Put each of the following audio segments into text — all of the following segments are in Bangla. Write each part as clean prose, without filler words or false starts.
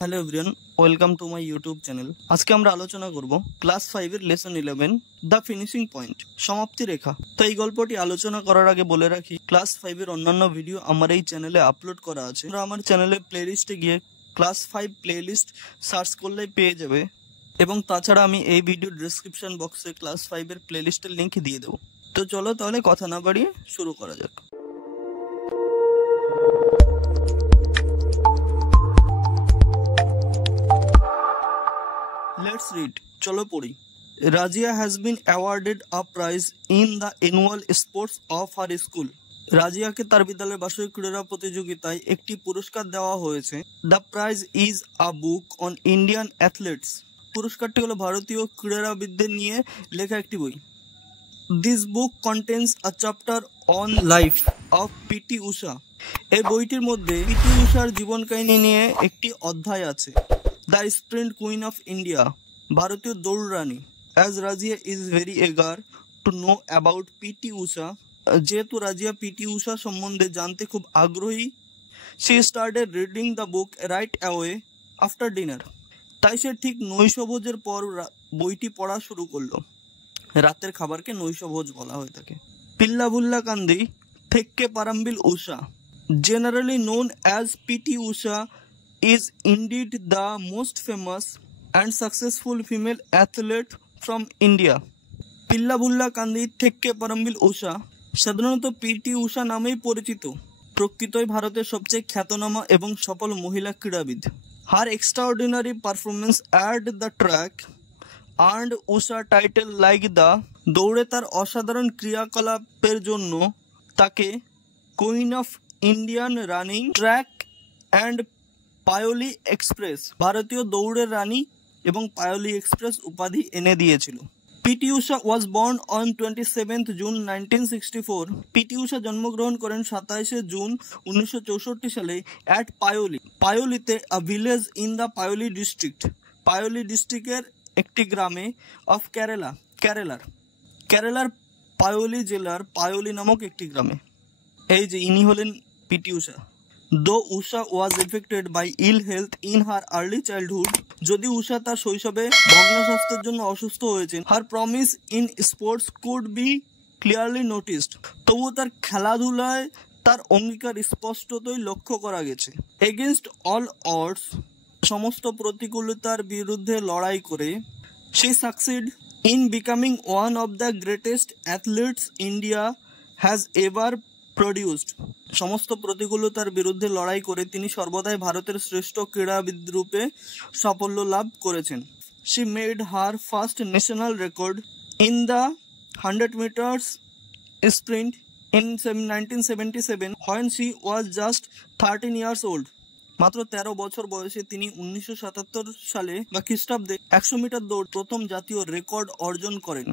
Hello everyone, welcome to my YouTube channel. আজকে আমরা আলোচনা করব ক্লাস 5 এর লেসন 11 দ্য ফিনিশিং পয়েন্ট, সমাপ্তি রেখা। তো এই গল্পটি আলোচনা করার আগে বলে রাখি, ক্লাস 5 এর অন্যান্য ভিডিও আমার এই চ্যানেলে আপলোড করা আছে। তোমরা আমার চ্যানেলে প্লেলিস্টে গিয়ে ক্লাস 5 প্লেলিস্ট সার্চ করলেই পেয়ে যাবে, এবং তাছাড়া আমি এই ভিডিও ডেসক্রিপশন বক্সে ক্লাস 5 এর প্লেলিস্টের লিংক দিয়ে দেবো। তো চলো তাহলে কথা না বাড়িয়ে শুরু করা যাক। Let's read. চলো পড়ি। Razia has been awarded a prize in the annual sports of her school. রাজিয়াকে তার বিদ্যালয়ের বার্ষিক ক্রীড়া প্রতিযোগিতায় একটি পুরস্কার দেওয়া হয়েছে। The prize is a book on Indian athletes. পুরস্কারটি হলো ভারতীয় ক্রীড়াবিদদের নিয়ে লেখা একটি বই। This book contains a chapter on life of PT Usha. এই বইটির মধ্যে পিটি উষার জীবন কাহিনী নিয়ে একটি অধ্যায় আছে। The sprint queen of India, ভারতীয় দৌড় রানী। As Razia is very eager to know about PT Usha, যেহেতু রাজিয়া পিটি উষা সম্বন্ধে জানতে খুব আগ্রহী, she started reading the book right away after dinner. তাই সে ঠিক নৈশভোজের পর বইটি পড়া শুরু করলো। রাতের খাবারকে নৈশভোজ বলা হয়ে থাকে। পিল্লাভুল্লা কান্দি থেক্কে পারাম্বিল উষা, generally known as P.T. Usha, is indeed the most famous and successful female athlete from India. পিল্লাভুল্লা কান্দি থেকে পারাম্বিল উষা সাধারণত পিটি উষা নামেই পরিচিত, প্রকৃতই ভারতের সবচেয়ে খ্যাতনামা এবং সফল মহিলা ক্রীড়াবিদ। Her extraordinary performance at the track earned Usha title like the, দৌড়ে তার অসাধারণ ক্রিয়াকলাপের জন্য তাকে queen of Indian running track and Payyoli express, ভারতীয় দৌড়ের রানী এবং পায়োলি এক্সপ্রেস উপাধি এনে দিয়েছিল। PT Usha was born on 27 June 1964। PT Usha জন্মগ্রহণ করেন 27 জুন 1964 সালে অ্যাট পায়োলি, পায়োলিতে a village in the Payyoli district, Payyoli ডিস্ট্রিক্টের একটি গ্রামে অফ কেরালার পায়োলি জেলার পায়োলি নামক একটি গ্রামে। এই যে ইনি হলেন PT Usha. Though Usha was affected by ill health in her early childhood, যদি উষা তার শৈশবে ভগ্ন স্বাস্থ্যের জন্য অসুস্থ হয়েছেন, her promise in sports could be clearly noticed, তবুও তার খেলাধুলায় তার অঙ্গীকার স্পষ্টতই লক্ষ্য করা গেছে। এগেনস্ট অল অডস, সমস্ত প্রতিকূলতার বিরুদ্ধে লড়াই করে, she succeed in becoming one of the greatest athletes India has ever produced, সমস্ত প্রতিকূলতার বিরুদ্ধে লড়াই করে তিনি সর্বদাই ভারতের শ্রেষ্ঠ ক্রীড়াবিদ রূপে সাফল্য লাভ করেছেন। She made her first national record in the 100 metres sprint in 1977 when she was just 13 years old. মাত্র 13 বছর বয়সে তিনি 1977 সালে বা খ্রিস্টাব্দে 100 মিটার দৌড় প্রথম জাতীয় রেকর্ড অর্জন করেন।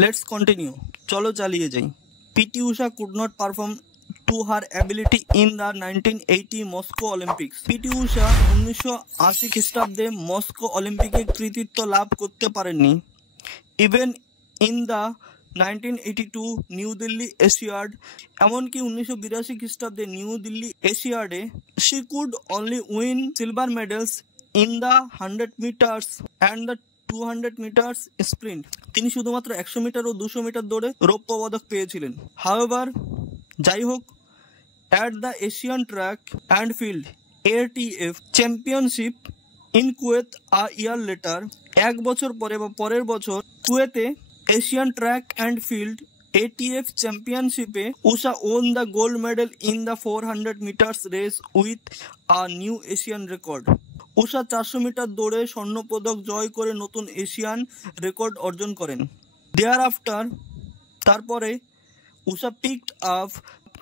লেটস কন্টিনিউ, চলো চালিয়ে যাই। PT Usha could not perform to her ability in the 1980 Moscow Olympics. PT Usha 1980 খ্রিস্টাব্দে মস্কো অলিম্পিকে কৃতিত্ব লাভ করতে পারেননি। Even in the 1982 new Delhi Asiad, এমনকি 1982 খ্রিস্টাব্দে নিউ দিল্লি এশিয়াডে she could only win silver medals in the 100 meters and the 200 meters sprint, তিনি শুধুমাত্র 100 মিটার ও 200 মিটার দৌড়ে রৌপ্য পদক পেয়েছিলেন। হাউএভার, যাই হোক, at the Asian track and field ATF championship in Kuwait a year later, এক বছর পরে বা পরের বছর কুয়েতে Asian track and field ATF চ্যাম্পিয়নশিপে Usha won the gold medal in the 400 meters race with a new Asian record. Usha 400 meter দৌড়ে স্বর্ণপদক জয় করে নতুন এশিয়ান রেকর্ড অর্জন করেন। দেয়ার আফটার, তারপরে Usha picked up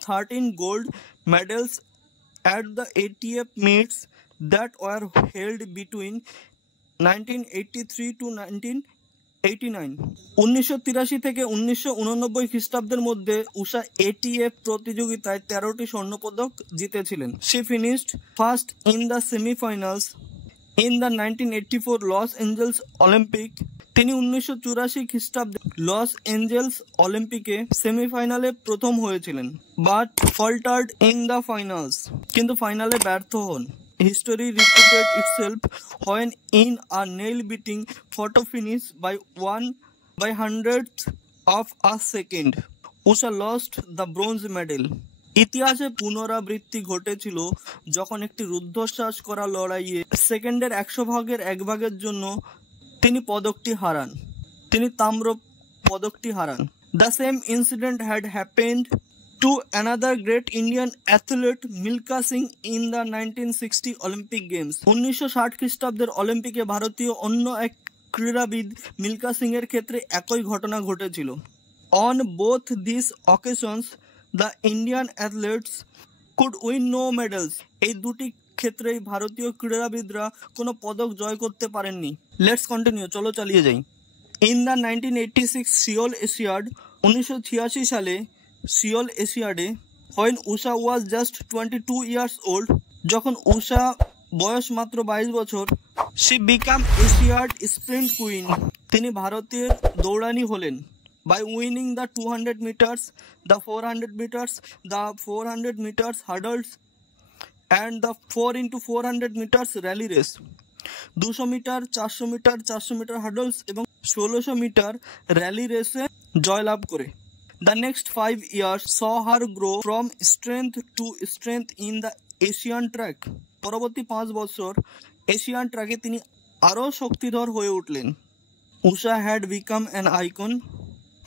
13 gold medals at the ATF meets that were held between 1983 to 1989। 1983 থেকে 1989 খ্রিস্টাব্দের মধ্যে উষা ATF প্রতিযোগিতায় 13টি স্বর্ণপদক জিতেছিলেন। She finished first in the semifinals in the 1984 Los Angeles Olympic, তিনি 1984 খ্রিস্টাব্দে লস এঞ্জেলস অলিম্পিকে সেমিফাইনালে প্রথম হয়েছিলেন। But faltered in the finals, কিন্তু ফাইনালে ব্যর্থ হন। history repeated itself when in a nail-biting photo finish by 1/100th of a second, Usha lost the bronze medal. ইতিহাসে পুনরাবৃত্তি ঘটেছিল যখন একটি রুদ্ধশ্বাস করা লড়াইয়ে সেকেন্ডের 100 ভাগের 1 ভাগের জন্য তিনি তাম্র পদকটি হারান। The same incident had happened to another great Indian athlete Milkha Singh in the 1960 Olympic Games. 1960 খ্রিস্টাব্দের অলিম্পিকে ভারতীয় অন্য এক ক্রীড়াবিদ মিল্খা সিং এর ক্ষেত্রে একই ঘটনা ঘটেছিল। On both these occasions, the Indian athletes could win no medals. এই দুটি ক্ষেত্রেই ভারতীয় ক্রীড়াবিদরা কোনো পদক জয় করতে পারেননি। Let's continue, চলো চালিয়ে যাই। In the 1986 Seoul Asiad, 1986 সালে Seoul এশিয়াডে, when Usha was just 22 years old, যখন উষা বয়স মাত্র 22 বছর, she became Asiad sprint queen. তিনি ভারতের দৌড়ানি হলেন by winning the 200 meters, the 400 meters, the 400 meters hurdles and the 4x400 meters rally race. 200 metre, 400 metre, 400 metre hurdles এবং 1600 মিটার র্যালি রেসে জয়লাভ করে। The next 5 years saw her grow from strength to strength in the Asian track. পরবর্তী 5 বছর এশিয়ান ট্র্যাকে তিনি আরও শক্তিধর হয়ে উঠলেন। Usha had become an icon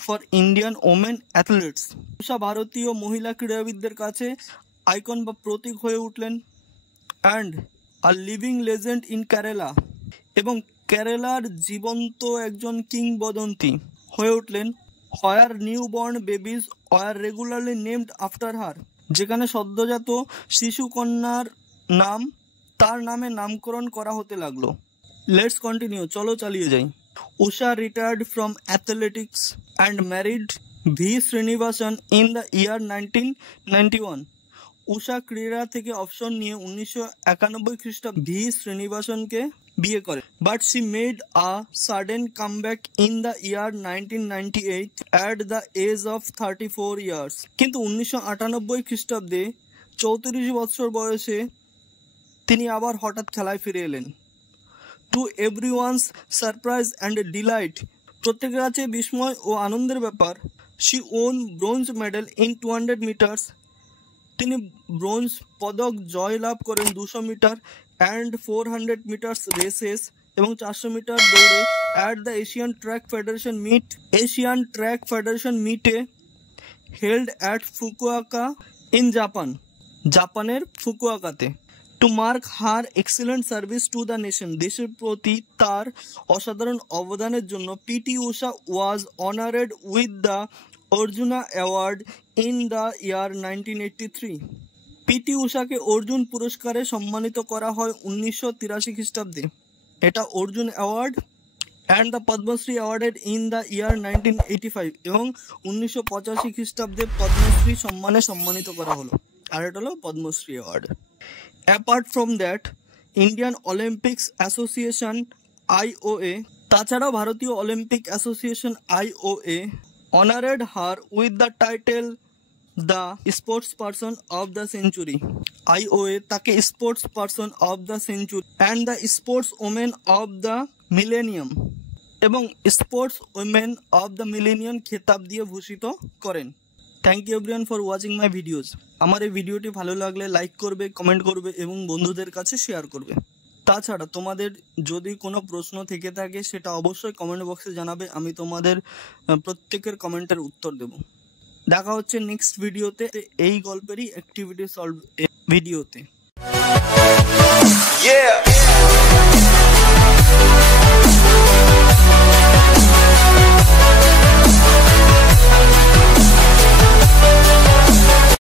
for Indian women athletes. Usha ভারতীয় মহিলা ক্রীড়াবিদদের কাছে আইকন বা প্রতীক হয়ে উঠলেন। And a living legend in Kerala, এবং কেরালার জীবন্ত একজন কিংবদন্তি হয়ে উঠলেন। where newborn babies were regularly named after her, যেখানে সদ্যজাত শিশু কন্যার নাম তার নামে নামকরণ করা হতে লাগলো। লেটস কন্টিনিউ, চলো চালিয়ে যাই। Usha retired from athletics and married V. Srinivasan in the year 1991. উষা ক্রীড়া থেকে অবসর নিয়ে 1991 খ্রিস্টাব্দে ভি শ্রীনিবাসনকে বিয়ে করে। But she made a sudden comeback in the year 1998 at the age of 34 years. কিন্তু 1998 খ্রিস্টাব্দে 34 বছর বয়সে তিনি আবার হঠাৎ খেলায় ফিরে এলেন। To everyone's surprise and delight, প্রত্যেকের কাছে বিস্ময় ও আনন্দের ব্যাপার, she won bronze medal in 200 metres, তিনি ব্রোঞ্জ পদক জয় লাভ করেন 200 মিটার অ্যান্ড 400 মিটার্স রেসেস এবং 400 মিটার দৌড়ে at the Asian track federation মিটে হেল্ড অ্যাট ফুকুওকা ইন জাপানের ফুকুওকাতে। To mark her excellent service to the nation, দেশের প্রতি তার অসাধারণ অবদানের জন্য PT Usha was honoured with the Arjuna award in the year 1983। PT উষাকে অর্জুন পুরস্কারে সম্মানিত করা হয় 1983 খ্রিস্টাব্দে। এটা Arjun award and the Padmashri awarded in the year 1985 এবং 1985 খ্রিস্টাব্দে পদ্মশ্রী সম্মানে সম্মানিত করা হলো, আর এটা হলো Padma Shri award. Apart from that, Indian Olympics Association IOA, তাছাড়াও ভারতীয় Olympic Association IOA honored her with the title the sports person of the century. IOA তাকে sports person of the century and the sports women of the millennium এবং sports women of the millennium খেতাব দিয়ে ভূষিত করেন। Thank you everyone for watching my videos. আমার এই ভিডিওটি ভালো লাগলে লাইক করবে, কমেন্ট করবে এবং বন্ধুদের কাছে শেয়ার করবে। তাছাড়া তোমাদের যদি কোনো প্রশ্ন থেকে থাকে সেটা অবশ্যই কমেন্ট বক্সে জানাবে, আমি তোমাদের প্রত্যেকের কমেন্টের উত্তর দেব। দেখা হচ্ছে নেক্সট ভিডিওতে এই গল্পেরই অ্যাক্টিভিটি সলভ ভিডিওতে।